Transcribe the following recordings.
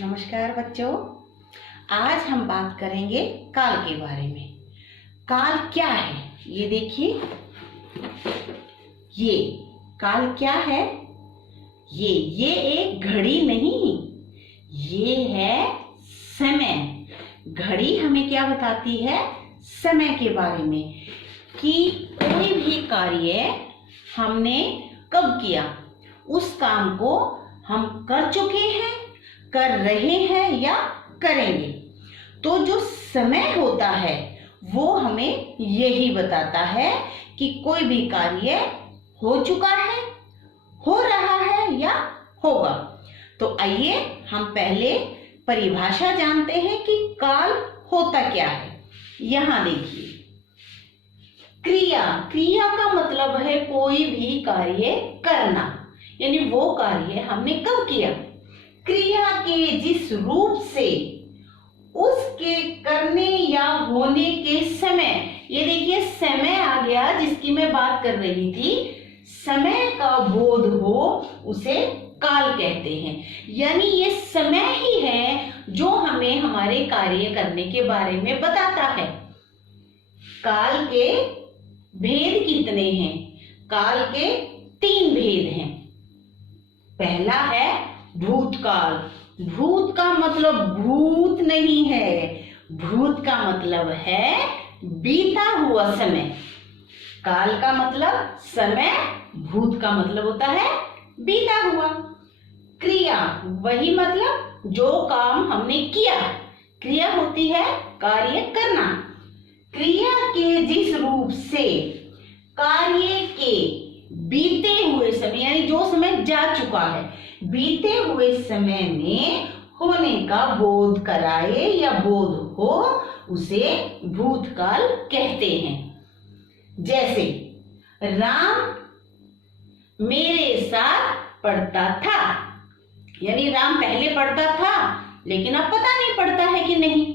नमस्कार बच्चों। आज हम बात करेंगे काल के बारे में। काल क्या है ये देखिए। ये काल क्या है? ये एक घड़ी नहीं, ये है समय। घड़ी हमें क्या बताती है? समय के बारे में, कि कोई भी कार्य हमने कब किया, उस काम को हम कर चुके हैं, कर रहे हैं या करेंगे। तो जो समय होता है वो हमें यही बताता है कि कोई भी कार्य हो चुका है, हो रहा है या होगा। तो आइए हम पहले परिभाषा जानते हैं कि काल होता क्या है। यहां देखिए, क्रिया का मतलब है कोई भी कार्य करना, यानी वो कार्य हमने कब किया। क्रिया के जिस रूप से उसके करने या होने के समय, ये देखिए समय आ गया जिसकी मैं बात कर रही थी। समय का बोध हो उसे काल कहते हैं। यानी ये समय ही है जो हमें हमारे कार्य करने के बारे में बताता है। काल के भेद कितने हैं? काल के 3 भेद हैं। पहला है भूतकाल। भूत का मतलब भूत नहीं है, भूत का मतलब है बीता हुआ समय। काल का मतलब समय, भूत का मतलब होता है बीता हुआ। क्रिया वही मतलब जो काम हमने किया। क्रिया होती है कार्य करना। क्रिया के जिस रूप से कार्य के बीते हुए समय, यानी जो समय जा चुका है, बीते हुए समय में होने का बोध कराए या बोध हो, उसे भूतकाल कहते हैं। जैसे राम मेरे साथ पढ़ता था, यानी राम पहले पढ़ता था लेकिन अब पता नहीं पढ़ता है कि नहीं।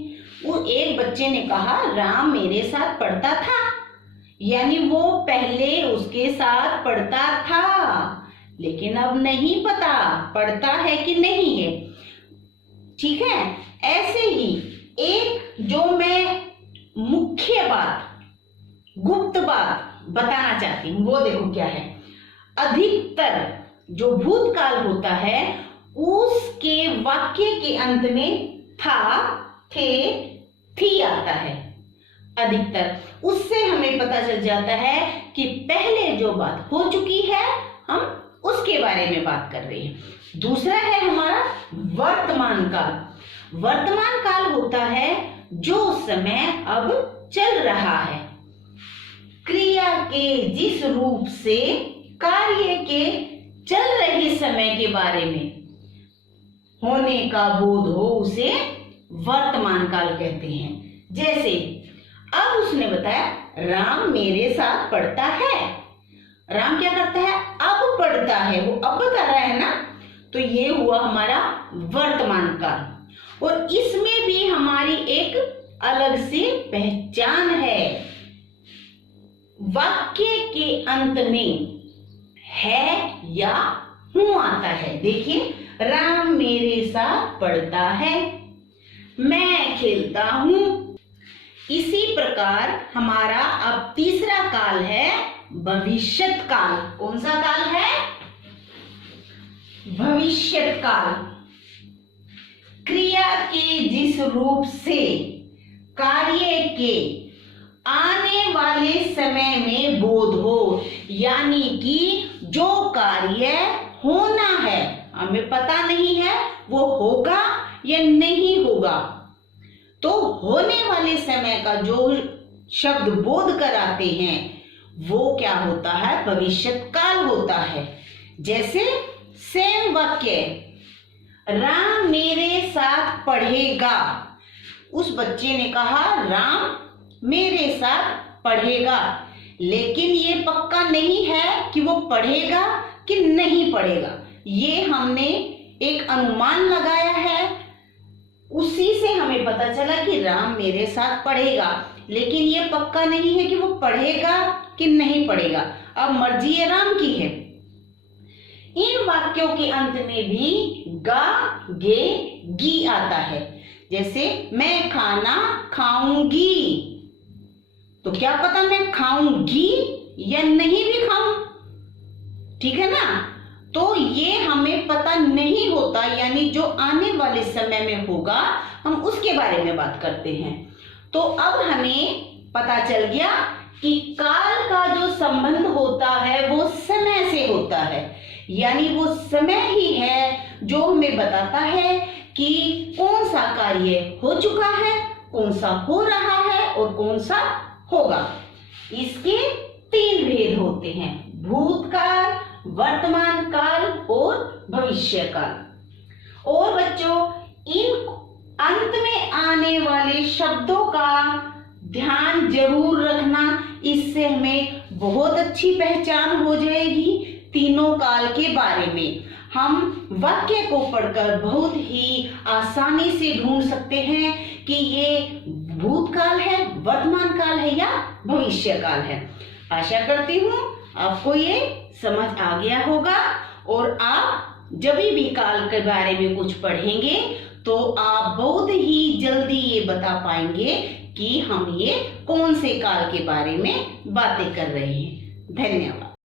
वो एक बच्चे ने कहा राम मेरे साथ पढ़ता था, यानी वो पहले उसके साथ पढ़ता था लेकिन अब नहीं पता पढ़ता है कि नहीं है। ठीक है। ऐसे ही एक जो मैं मुख्य बात, गुप्त बात बताना चाहती हूं, वो देखो क्या है। अधिकतर जो भूतकाल होता है उसके वाक्य के अंत में था, थे, थी आता है। अधिकतर उससे हमें पता चल जाता है कि पहले जो बात हो चुकी है हम उसके बारे में बात कर रहे हैं। दूसरा है हमारा वर्तमान काल। वर्तमान काल होता है जो समय अब चल रहा है। क्रिया के जिस रूप से कार्य के चल रहे समय के बारे में होने का बोध हो, उसे वर्तमान काल कहते हैं। जैसे अब उसने बताया राम मेरे साथ पढ़ता है। राम क्या करता है? अब पढ़ता है, वो अब बता रहा है ना। तो ये हुआ हमारा वर्तमान काल। और इसमें भी हमारी एक अलग सी पहचान है। वाक्य के अंत में है या हूं आता है। देखिए, राम मेरे साथ पढ़ता है, मैं खेलता हूं। इसी प्रकार हमारा अब तीसरा काल है भविष्यत काल। कौन सा काल है? भविष्यत काल। क्रिया के जिस रूप से कार्य के आने वाले समय में बोध हो, यानी कि जो कार्य होना है हमें पता नहीं है वो होगा या नहीं होगा, तो होने वाले समय का जो शब्द बोध कराते हैं वो क्या होता है? भविष्यत काल होता है। जैसे सेम वाक्य, राम मेरे साथ पढ़ेगा। उस बच्चे ने कहा राम मेरे साथ पढ़ेगा, लेकिन ये पक्का नहीं है कि वो पढ़ेगा कि नहीं पढ़ेगा। ये हमने एक अनुमान लगाया है, उसी से हमें पता चला कि राम मेरे साथ पढ़ेगा, लेकिन ये पक्का नहीं है कि वो पढ़ेगा कि नहीं पढ़ेगा। अब मर्जी ये राम की है। इन वाक्यों के अंत में भी गा, गे, गी आता है। जैसे मैं खाना खाऊंगी, तो क्या पता मैं खाऊंगी या नहीं भी खाऊं, ठीक है ना। तो ये हमें पता नहीं होता, यानी जो आने वाले समय में होगा हम उसके बारे में बात करते हैं। तो अब हमें पता चल गया कि काल का जो संबंध होता है वो समय से होता है, यानी वो समय ही है जो हमें बताता है कि कौन सा कार्य हो चुका है, कौन सा हो रहा है और कौन सा होगा। इसके 3 भेद होते हैं, भूतकाल, वर्तमान काल और भविष्य काल। और बच्चों, इन अंत में आने वाले शब्दों का ध्यान जरूर रखना, इससे हमें बहुत अच्छी पहचान हो जाएगी तीनों काल के बारे में। हम वाक्य को पढ़कर बहुत ही आसानी से ढूंढ सकते हैं कि ये भूतकाल है, वर्तमान काल है या भविष्य काल है। आशा करती हूँ आपको ये समझ आ गया होगा, और आप जब भी काल के बारे में कुछ पढ़ेंगे तो आप बहुत ही जल्दी ये बता पाएंगे कि हम ये कौन से काल के बारे में बातें कर रहे हैं। धन्यवाद।